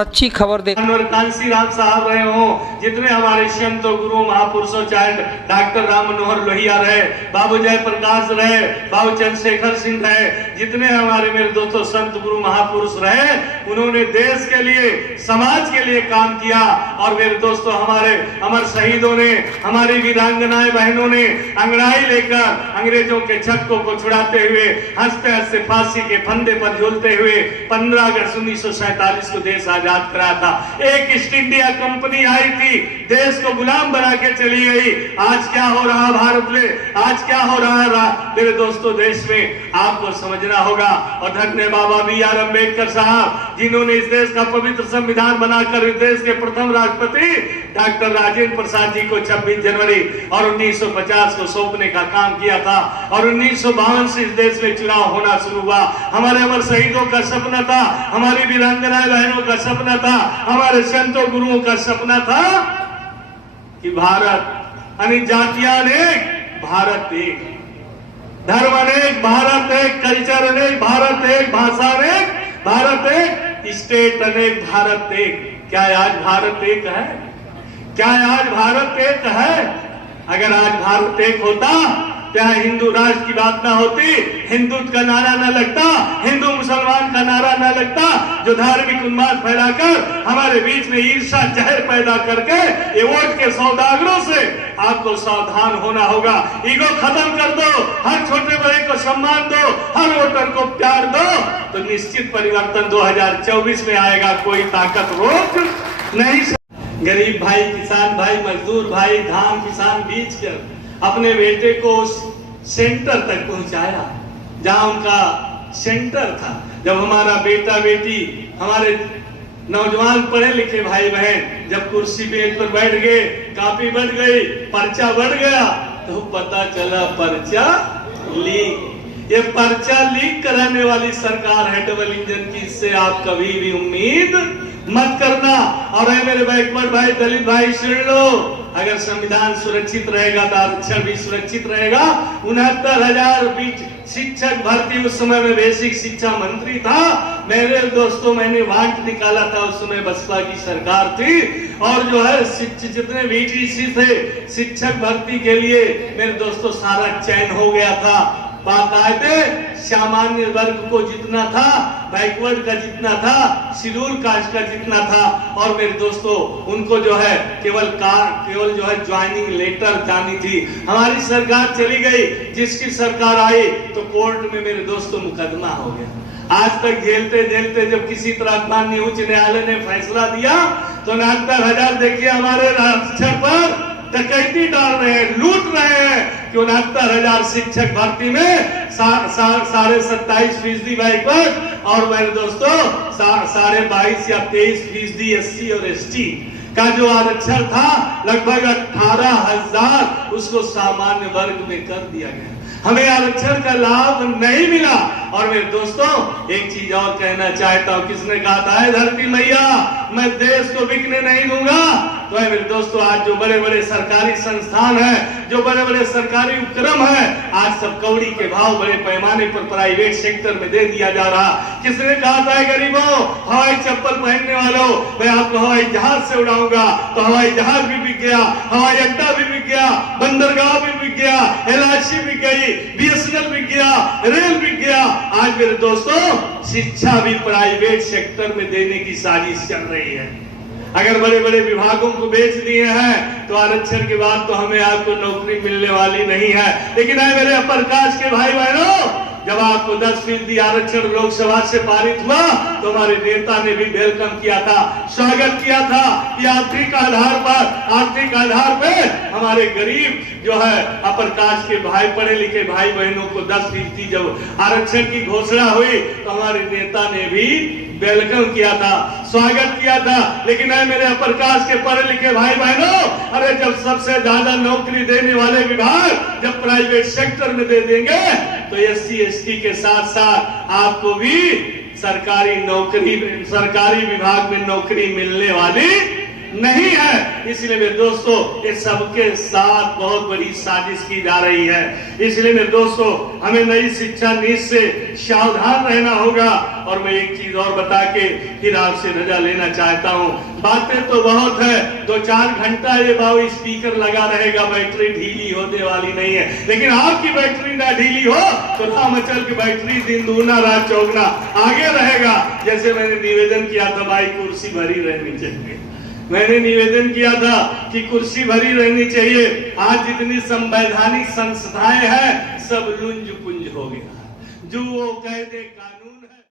सच्ची खबर देख कांसी राम साहब रहे हो, जितने हमारे संतों गुरु महापुरुषों, चाहे डॉक्टर राम मनोहर लोहिया रहे, बाबू जय प्रकाश रहे, बाबू चंद्रशेखर सिंह रहे, जितने हमारे मेरे दोस्तों संत गुरु महापुरुष रहे, उन्होंने देश के लिए, समाज के लिए काम किया। और मेरे दोस्तों हमारे अमर शहीदों ने, हमारी वीरांगनाएं बहनों ने अंगड़ाई लेकर अंग्रेजों के छक्कों को छुड़ाते हुए, हंसते हंसते फांसी के फंदे पर झूलते हुए 15 अगस्त 1947 को देश आजाद करा था। एक ईस्ट इंडिया कंपनी आई थी, देश को गुलाम बना के चली गई। आज क्या हो रहा भारत में, आज क्या हो रहा मेरे दोस्तों देश में, आपको समझना होगा। और धन्य बाबा बी.आर. अम्बेडकर साहब, जिन्होंने इस देश का पवित्र संविधान बनाकर इस देश के प्रथम राष्ट्रपति डॉक्टर राजेंद्र प्रसाद जी को 26 जनवरी और 1950 को सौंपने का काम किया था। और 1952 से इस देश में चुनाव होना शुरू हुआ। हमारे अमर शहीदों का सपना था, हमारी वीरांगनाएं बहनों का सपना था, हमारे संतों गुरुओं का सपना था कि भारत अनेक जातियां अनेक, भारत एक, धर्म अनेक, भारत एक, कल्चर अनेक, भारत एक, भाषा अनेक, भारत एक, स्टेट अनेक, भारत एक। क्या आज भारत एक है? क्या आज भारत एक है? अगर आज भारत एक होता, क्या हिंदू राष्ट्र की बात ना होती, हिंदुत्व का नारा ना लगता, हिंदू मुसलमान का नारा ना लगता, जो धार्मिक उन्माद फैलाकर हमारे बीच में ईर्षा जहर पैदा करके ये वोट के सौदागरों से आपको सावधान होना होगा। ईगो खत्म कर दो, हर छोटे बड़े को सम्मान दो, हर वोटर को प्यार दो, तो निश्चित परिवर्तन 2024 में आएगा। कोई ताकत रोक नहीं। गरीब भाई, किसान भाई, मजदूर भाई धान किसान बीच कर अपने बेटे को उस सेंटर तक पहुंचाया जहां उनका सेंटर था। जब हमारा बेटा बेटी, हमारे नौजवान पढ़े लिखे भाई बहन जब कुर्सी बेंच पर बैठ गए, कापी बढ़ गई, पर्चा बढ़ गया, तो पता चला पर्चा लीक। ये पर्चा लीक कराने वाली सरकार है डबल इंजन की। इससे आप कभी भी उम्मीद मत करना। और मेरे बैकवर्ड भाई, दलित भाई, सुन लो, अगर संविधान सुरक्षित रहेगा तो आरक्षण भी सुरक्षित रहेगा। 69,000 शिक्षक भर्ती, उस समय में बेसिक शिक्षा मंत्री था मेरे दोस्तों, मैंने वांट निकाला था, उस समय बसपा की सरकार थी। और जो है जितने VTC थे शिक्षक भर्ती के लिए मेरे दोस्तों सारा चयन हो गया था। बाकायदे सामान्य वर्ग को जितना था, बैकवर्ड का जितना था, शेड्यूल कास्ट का जितना था, और मेरे दोस्तों उनको जो है केवल जो है ज्वाइनिंग लेटर जानी थी। हमारी सरकार चली गई, जिसकी सरकार आई तो कोर्ट में मेरे दोस्तों मुकदमा हो गया। आज तक झेलते झेलते जब किसी तरह माननीय उच्च न्यायालय ने फैसला दिया तो 69,000 देखिए हमारे राष्ट्र पर डकैती डाल रहे हैं, लूट रहे हैं। 69,000 शिक्षक भर्ती में 27.5% बैकवर्ड और मेरे दोस्तों 22.5 या 23% SC और ST का जो आरक्षण था, लगभग 18,000 उसको सामान्य वर्ग में कर दिया गया। हमें आरक्षण का लाभ नहीं मिला। और मेरे दोस्तों एक चीज और कहना चाहता हूं, किसने कहा था धरती मैया मैं देश को बिकने नहीं दूंगा। तो है मेरे दोस्तों, आज जो बड़े बड़े सरकारी संस्थान हैं, जो बड़े बड़े सरकारी उपक्रम हैं, आज सब कौड़ी के भाव बड़े पैमाने पर प्राइवेट सेक्टर में दे दिया जा रहा। किसने कहा था गरीबों, हवाई चप्पल पहनने वालों, मैं आपको हवाई जहाज से उड़ाऊंगा, तो हवाई जहाज भी बिक गया, हवाई अड्डा भी बिक गया, बंदरगाह भी बिक गया, LIC बिक गई, BSNL बिक गया, रेल बिक गया। आज मेरे दोस्तों शिक्षा भी प्राइवेट सेक्टर में देने की साजिश चल रही है। अगर बड़े बड़े विभागों को बेच दिए हैं तो आरक्षण के बाद तो हमें आपको नौकरी मिलने वाली नहीं है। लेकिन मेरे अपर कास्ट के भाई बहनों, जब आपको 10% आरक्षण लोकसभा से पारित हुआ तो हमारे नेता ने भी वेलकम किया था, स्वागत किया था कि आर्थिक आधार पे हमारे गरीब जो है अपर कास्ट के भाई, पढ़े लिखे भाई बहनों को 10% जब आरक्षण की घोषणा हुई तो हमारे नेता ने भी वेलकम किया था, स्वागत किया था। लेकिन मेरे अपर कास्ट के पढ़े लिखे भाई बहनों, अरे जब सबसे ज्यादा नौकरी देने वाले विभाग जब प्राइवेट सेक्टर में दे देंगे तो SC ST के साथ साथ आपको भी सरकारी विभाग में नौकरी मिलने वाली नहीं है। इसलिए मेरे दोस्तों ये सबके साथ बहुत बड़ी साजिश की जा रही है। इसलिए मेरे दोस्तों हमें नई शिक्षा नीति से सावधान रहना होगा। और मैं एक चीज और बता के फिर आपसे रजा लेना चाहता हूँ। बातें तो बहुत है, 2-4 घंटा ये बाबू स्पीकर लगा रहेगा, बैटरी ढीली होने वाली नहीं है। लेकिन आपकी बैटरी ना ढीली हो तो रामचल की बैटरी दिन दूना रात चौगुना आगे रहेगा। जैसे मैंने निवेदन किया था भाई कुर्सी भरी रहनी चाहिए, मैंने निवेदन किया था कि कुर्सी भरी रहनी चाहिए। आज जितनी संवैधानिक संस्थाएं हैं सब लुंज पुंज हो गया। जो वो कह दे